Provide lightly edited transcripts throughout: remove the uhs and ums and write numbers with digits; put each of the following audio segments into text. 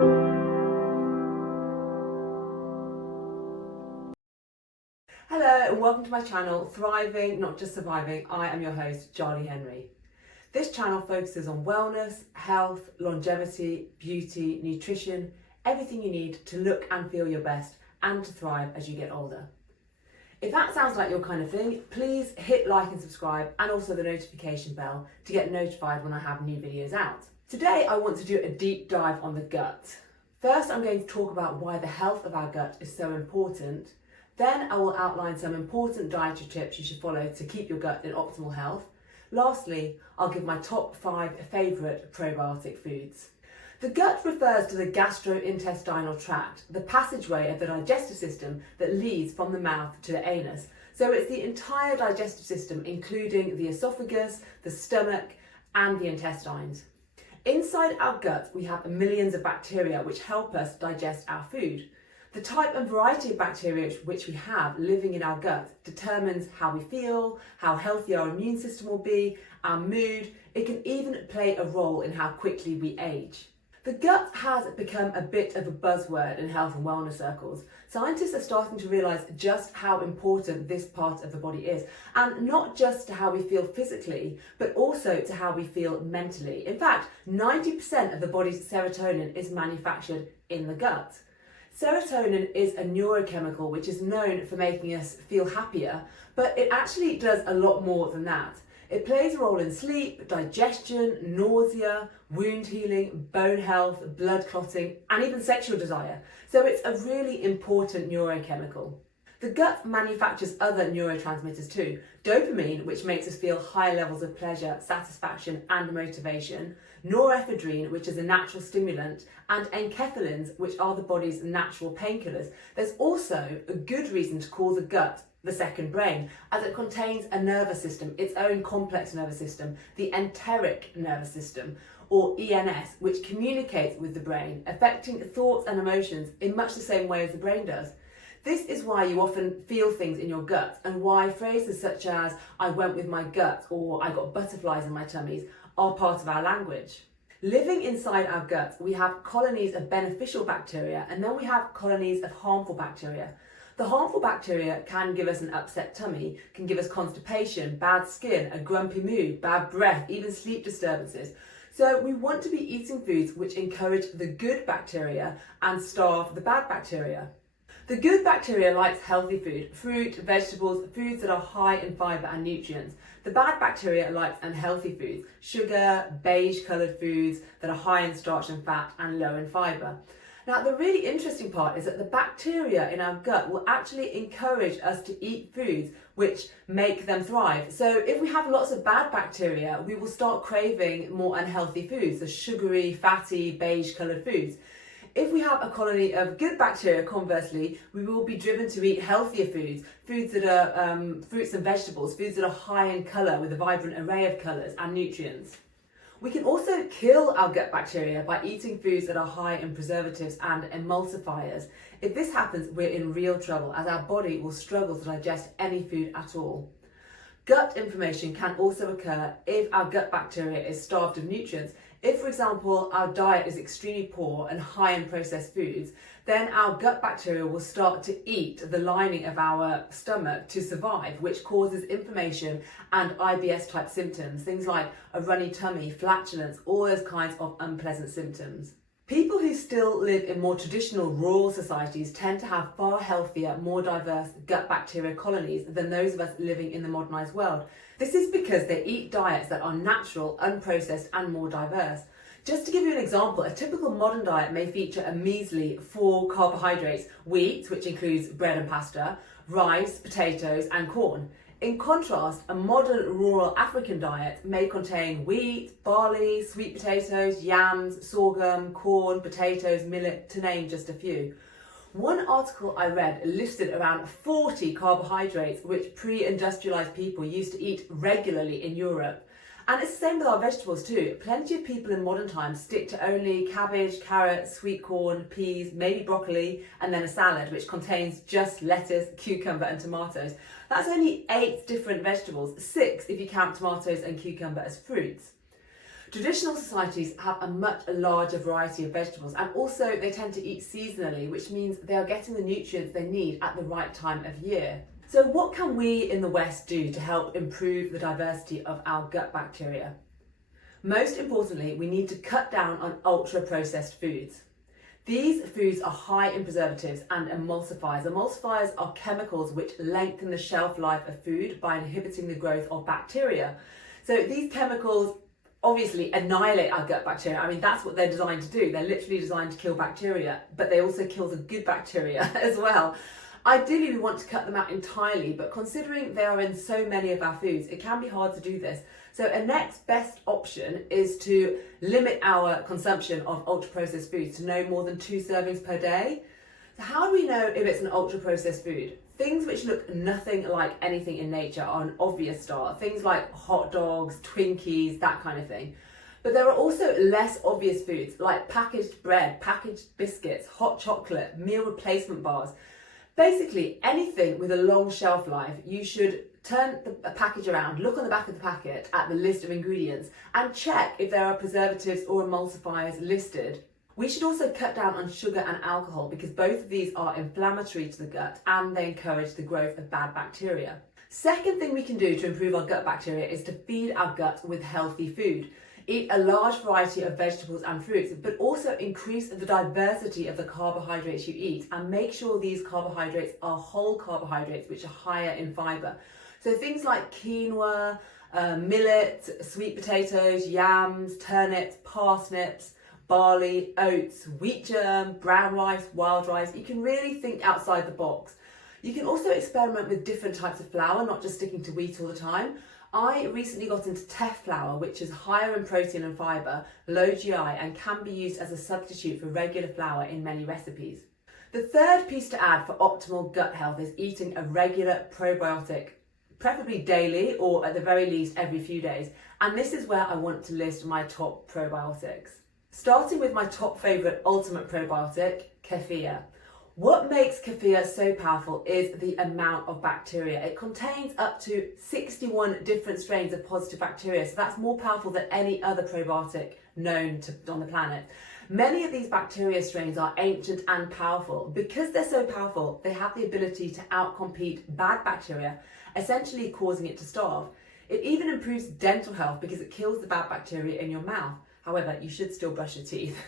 Hello and welcome to my channel, Thriving, Not Just Surviving. I am your host, Charlie Henry. This channel focuses on wellness, health, longevity, beauty, nutrition, everything you need to look and feel your best and to thrive as you get older. If that sounds like your kind of thing, please hit like and subscribe and also the notification bell to get notified when I have new videos out. Today I want to do a deep dive on the gut. First I'm going to talk about why the health of our gut is so important. Then I will outline some important dietary tips you should follow to keep your gut in optimal health. Lastly, I'll give my top 5 favourite probiotic foods. The gut refers to the gastrointestinal tract, the passageway of the digestive system that leads from the mouth to the anus. So it's the entire digestive system, including the esophagus, the stomach, and the intestines. Inside our gut, we have millions of bacteria which help us digest our food. The type and variety of bacteria which we have living in our gut determines how we feel, how healthy our immune system will be, our mood. It can even play a role in how quickly we age. The gut has become a bit of a buzzword in health and wellness circles. Scientists are starting to realise just how important this part of the body is, and not just to how we feel physically, but also to how we feel mentally. In fact, 90% of the body's serotonin is manufactured in the gut. Serotonin is a neurochemical which is known for making us feel happier, but it actually does a lot more than that. It plays a role in sleep, digestion, nausea, wound healing, bone health, blood clotting, and even sexual desire. So it's a really important neurochemical. The gut manufactures other neurotransmitters too. Dopamine, which makes us feel high levels of pleasure, satisfaction and motivation. Norepinephrine, which is a natural stimulant, and enkephalins, which are the body's natural painkillers. There's also a good reason to call the gut the second brain, as it contains a nervous system, its own complex nervous system, the enteric nervous system, or ENS, which communicates with the brain, affecting thoughts and emotions in much the same way as the brain does. This is why you often feel things in your gut, and why phrases such as "I went with my gut" or "I got butterflies in my tummies" are part of our language. Living inside our gut, we have colonies of beneficial bacteria, and then we have colonies of harmful bacteria. The harmful bacteria can give us an upset tummy, can give us constipation, bad skin, a grumpy mood, bad breath, even sleep disturbances. So we want to be eating foods which encourage the good bacteria and starve the bad bacteria. The good bacteria likes healthy food, fruit, vegetables, foods that are high in fibre and nutrients. The bad bacteria likes unhealthy foods, sugar, beige coloured foods that are high in starch and fat and low in fibre. Now, the really interesting part is that the bacteria in our gut will actually encourage us to eat foods which make them thrive. So if we have lots of bad bacteria, we will start craving more unhealthy foods, the sugary, fatty, beige coloured foods. If we have a colony of good bacteria, conversely, we will be driven to eat healthier foods, foods that are fruits and vegetables, foods that are high in colour with a vibrant array of colours and nutrients. We can also kill our gut bacteria by eating foods that are high in preservatives and emulsifiers. If this happens, we're in real trouble, as our body will struggle to digest any food at all. Gut inflammation can also occur if our gut bacteria is starved of nutrients. If, for example, our diet is extremely poor and high in processed foods, then our gut bacteria will start to eat the lining of our stomach to survive, which causes inflammation and IBS-type symptoms, things like a runny tummy, flatulence, all those kinds of unpleasant symptoms. People who still live in more traditional rural societies tend to have far healthier, more diverse gut bacteria colonies than those of us living in the modernised world. This is because they eat diets that are natural, unprocessed and more diverse. Just to give you an example, a typical modern diet may feature a measly 4 carbohydrates: wheat, which includes bread and pasta, rice, potatoes and corn. In contrast, a modern rural African diet may contain wheat, barley, sweet potatoes, yams, sorghum, corn, potatoes, millet, to name just a few. One article I read listed around 40 carbohydrates which pre-industrialised people used to eat regularly in Europe. And it's the same with our vegetables too. Plenty of people in modern times stick to only cabbage, carrot, sweet corn, peas, maybe broccoli, and then a salad which contains just lettuce, cucumber and tomatoes. That's only 8 different vegetables, 6 if you count tomatoes and cucumber as fruits. Traditional societies have a much larger variety of vegetables, and also they tend to eat seasonally, which means they are getting the nutrients they need at the right time of year. So what can we in the West do to help improve the diversity of our gut bacteria? Most importantly, we need to cut down on ultra-processed foods. These foods are high in preservatives and emulsifiers. Emulsifiers are chemicals which lengthen the shelf life of food by inhibiting the growth of bacteria. So these chemicals obviously annihilate our gut bacteria. I mean, that's what they're designed to do. They're literally designed to kill bacteria, but they also kill the good bacteria as well. Ideally, we want to cut them out entirely, but considering they are in so many of our foods, it can be hard to do this. So a next best option is to limit our consumption of ultra-processed foods to no more than 2 servings per day. So how do we know if it's an ultra-processed food? Things which look nothing like anything in nature are an obvious start. Things like hot dogs, Twinkies, that kind of thing. But there are also less obvious foods like packaged bread, packaged biscuits, hot chocolate, meal replacement bars. Basically, anything with a long shelf life, you should turn the package around, look on the back of the packet at the list of ingredients and check if there are preservatives or emulsifiers listed. We should also cut down on sugar and alcohol because both of these are inflammatory to the gut and they encourage the growth of bad bacteria. Second thing we can do to improve our gut bacteria is to feed our gut with healthy food. Eat a large variety of vegetables and fruits, but also increase the diversity of the carbohydrates you eat and make sure these carbohydrates are whole carbohydrates which are higher in fibre. So things like quinoa, millet, sweet potatoes, yams, turnips, parsnips, barley, oats, wheat germ, brown rice, wild rice. You can really think outside the box. You can also experiment with different types of flour, not just sticking to wheat all the time. I recently got into teff flour, which is higher in protein and fibre, low GI, and can be used as a substitute for regular flour in many recipes. The third piece to add for optimal gut health is eating a regular probiotic, preferably daily or at the very least every few days. And this is where I want to list my top probiotics. Starting with my top favourite ultimate probiotic, kefir. What makes kefir so powerful is the amount of bacteria. It contains up to 61 different strains of positive bacteria, so that's more powerful than any other probiotic known on the planet. Many of these bacteria strains are ancient and powerful. Because they're so powerful, they have the ability to outcompete bad bacteria, essentially causing it to starve. It even improves dental health because it kills the bad bacteria in your mouth. However, you should still brush your teeth.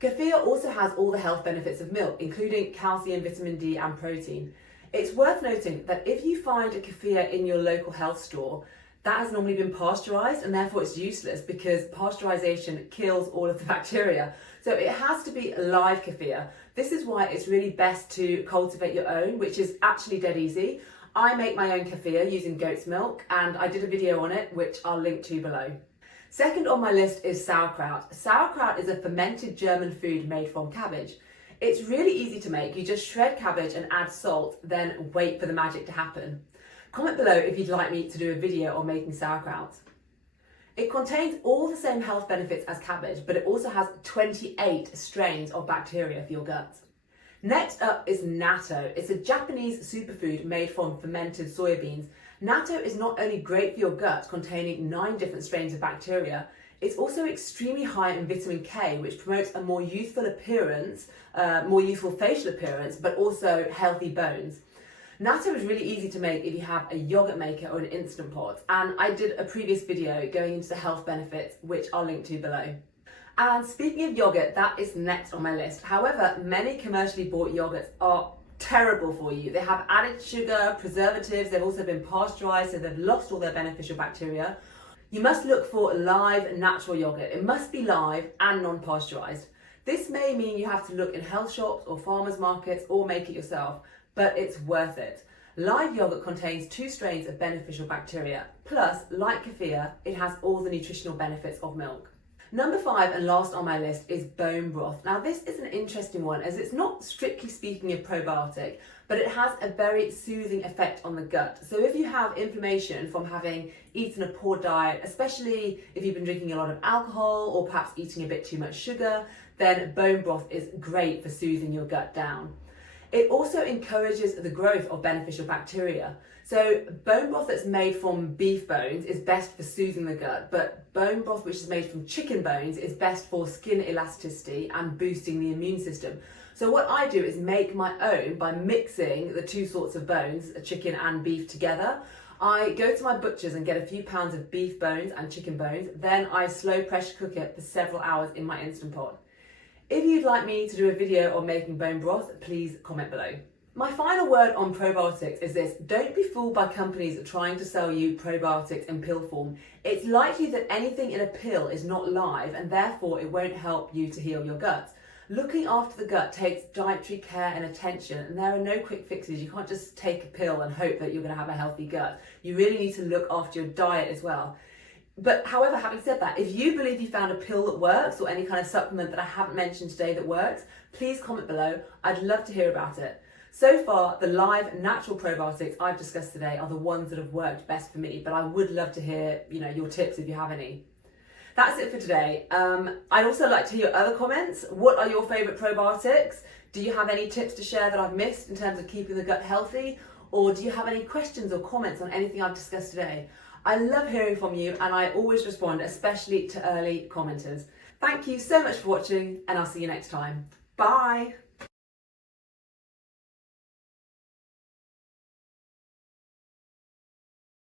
Kefir also has all the health benefits of milk, including calcium, vitamin D and protein. It's worth noting that if you find a kefir in your local health store, that has normally been pasteurised and therefore it's useless because pasteurisation kills all of the bacteria. So it has to be live kefir. This is why it's really best to cultivate your own, which is actually dead easy. I make my own kefir using goat's milk and I did a video on it, which I'll link to below. Second on my list is sauerkraut. Sauerkraut is a fermented German food made from cabbage. It's really easy to make. You just shred cabbage and add salt, then wait for the magic to happen. Comment below if you'd like me to do a video on making sauerkraut. It contains all the same health benefits as cabbage, but it also has 28 strains of bacteria for your gut. Next up is natto. It's a Japanese superfood made from fermented soybeans. Natto is not only great for your gut, containing 9 different strains of bacteria, it's also extremely high in vitamin K, which promotes a more youthful appearance, more youthful facial appearance, but also healthy bones. Natto is really easy to make if you have a yogurt maker or an Instant Pot, and I did a previous video going into the health benefits, which I'll link to below. And speaking of yogurt, that is next on my list. However, many commercially bought yogurts are terrible for you. They have added sugar, preservatives, they've also been pasteurised, so they've lost all their beneficial bacteria. You must look for live natural yogurt. It must be live and non-pasteurised. This may mean you have to look in health shops or farmers markets or make it yourself, but it's worth it. Live yogurt contains 2 strains of beneficial bacteria, plus, like kefir, it has all the nutritional benefits of milk. Number 5 and last on my list is bone broth. Now this is an interesting one as it's not strictly speaking a probiotic, but it has a very soothing effect on the gut. So if you have inflammation from having eaten a poor diet, especially if you've been drinking a lot of alcohol or perhaps eating a bit too much sugar, then bone broth is great for soothing your gut down. It also encourages the growth of beneficial bacteria. So bone broth that's made from beef bones is best for soothing the gut, but bone broth which is made from chicken bones is best for skin elasticity and boosting the immune system. So what I do is make my own by mixing the two sorts of bones, chicken and beef, together. I go to my butcher's and get a few pounds of beef bones and chicken bones, then I slow pressure cook it for several hours in my Instant Pot. If you'd like me to do a video on making bone broth, please comment below. My final word on probiotics is this: don't be fooled by companies trying to sell you probiotics in pill form. It's likely that anything in a pill is not live and therefore it won't help you to heal your gut. Looking after the gut takes dietary care and attention, and there are no quick fixes. You can't just take a pill and hope that you're going to have a healthy gut. You really need to look after your diet as well. But however, having said that, if you believe you found a pill that works or any kind of supplement that I haven't mentioned today that works, please comment below. I'd love to hear about it. So far, the live natural probiotics I've discussed today are the ones that have worked best for me, but I would love to hear, your tips if you have any. That's it for today. I'd also like to hear your other comments. What are your favourite probiotics? Do you have any tips to share that I've missed in terms of keeping the gut healthy? Or do you have any questions or comments on anything I've discussed today? I love hearing from you and I always respond, especially to early commenters. Thank you so much for watching and I'll see you next time. Bye.